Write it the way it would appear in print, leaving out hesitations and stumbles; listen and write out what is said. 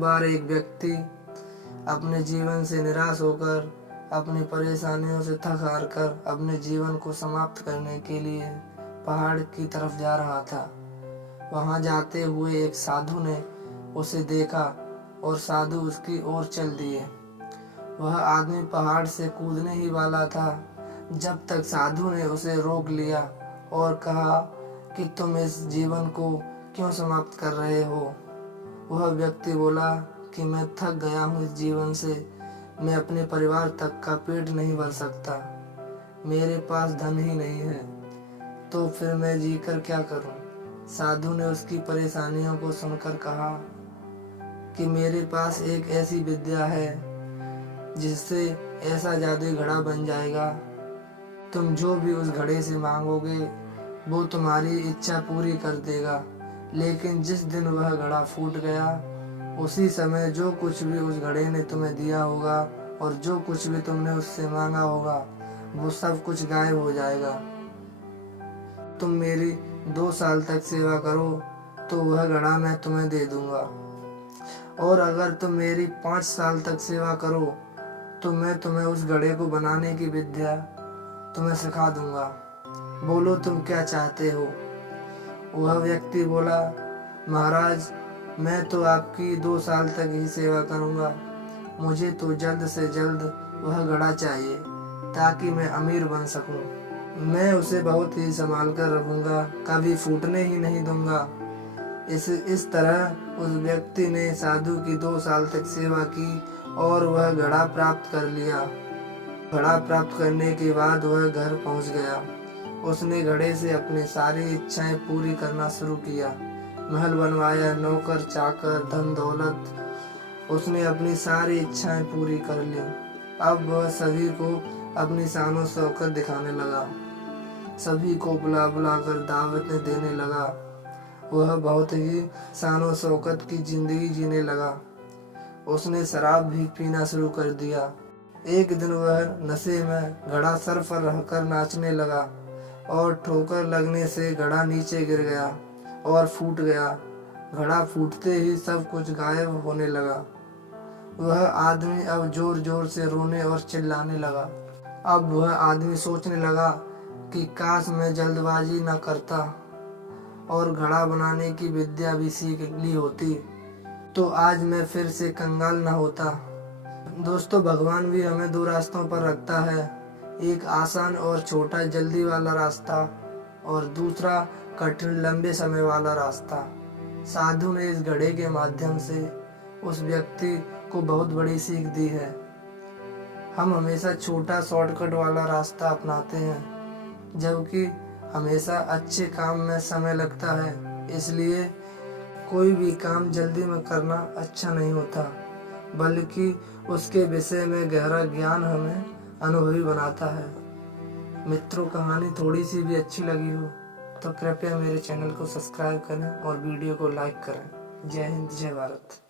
बार एक व्यक्ति अपने जीवन से निराश होकर, अपनी परेशानियों से थक हार कर अपने जीवन को समाप्त करने के लिए पहाड़ की तरफ जा रहा था। वहां जाते हुए एक साधु ने उसे देखा और साधु उसकी ओर चल दिए। वह आदमी पहाड़ से कूदने ही वाला था जब तक साधु ने उसे रोक लिया और कहा कि तुम इस जीवन को क्यों समाप्त कर रहे हो। वह व्यक्ति बोला कि मैं थक गया हूँ इस जीवन से, मैं अपने परिवार तक का पेट नहीं भर सकता, मेरे पास धन ही नहीं है, तो फिर मैं जीकर क्या करूं। साधु ने उसकी परेशानियों को सुनकर कहा कि मेरे पास एक ऐसी विद्या है जिससे ऐसा जादुई घड़ा बन जाएगा, तुम जो भी उस घड़े से मांगोगे वो तुम्हारी इच्छा पूरी कर देगा। लेकिन जिस दिन वह घड़ा फूट गया, उसी समय जो कुछ भी उस घड़े ने तुम्हें दिया होगा और जो कुछ भी तुमने उससे मांगा होगा वो सब कुछ गायब हो जाएगा। तुम मेरी 2 साल तक सेवा करो तो वह घड़ा मैं तुम्हें दे दूंगा, और अगर तुम मेरी 5 साल तक सेवा करो तो मैं तुम्हें उस घड़े को बनाने की विद्या तुम्हें सिखा दूंगा। बोलो तुम क्या चाहते हो। वह व्यक्ति बोला, महाराज मैं तो आपकी 2 साल तक ही सेवा करूंगा, मुझे तो जल्द से जल्द वह घड़ा चाहिए ताकि मैं अमीर बन सकूं। मैं उसे बहुत ही संभाल कर रखूंगा, कभी फूटने ही नहीं दूंगा। इस तरह उस व्यक्ति ने साधु की 2 साल तक सेवा की और वह घड़ा प्राप्त कर लिया। घड़ा प्राप्त करने के बाद वह घर पहुंच गया। उसने घड़े से अपनी सारी इच्छाएं पूरी करना शुरू किया। महल बनवाया, नौकर चाकर, धन दौलत, उसने अपनी सारी इच्छाएं पूरी कर ली। अब वह सभी को अपनी शानो शौकत दिखाने लगा, सभी को बुला बुला कर दावतें देने लगा। वह बहुत ही शानो शौकत की जिंदगी जीने लगा। उसने शराब भी पीना शुरू कर दिया। एक दिन वह नशे में घड़ा सर पर रखकर नाचने लगा और ठोकर लगने से घड़ा नीचे गिर गया और फूट गया। घड़ा फूटते ही सब कुछ गायब होने लगा। वह आदमी अब जोर जोर से रोने और चिल्लाने लगा। अब वह आदमी सोचने लगा कि काश मैं जल्दबाजी न करता और घड़ा बनाने की विद्या भी सीख ली होती, तो आज मैं फिर से कंगाल न होता। दोस्तों, भगवान भी हमें 2 रास्तों पर रखता है, एक आसान और छोटा जल्दी वाला रास्ता और दूसरा कठिन लंबे समय वाला रास्ता। साधु ने इस घड़े के माध्यम से उस व्यक्ति को बहुत बड़ी सीख दी है। हम हमेशा छोटा शॉर्टकट वाला रास्ता अपनाते हैं, जबकि हमेशा अच्छे काम में समय लगता है। इसलिए कोई भी काम जल्दी में करना अच्छा नहीं होता, बल्कि उसके विषय में गहरा ज्ञान हमें अनुभवी बनाता है। मित्रों, कहानी थोड़ी सी भी अच्छी लगी हो तो कृपया मेरे चैनल को सब्सक्राइब करें और वीडियो को लाइक करें। जय हिंद, जय भारत।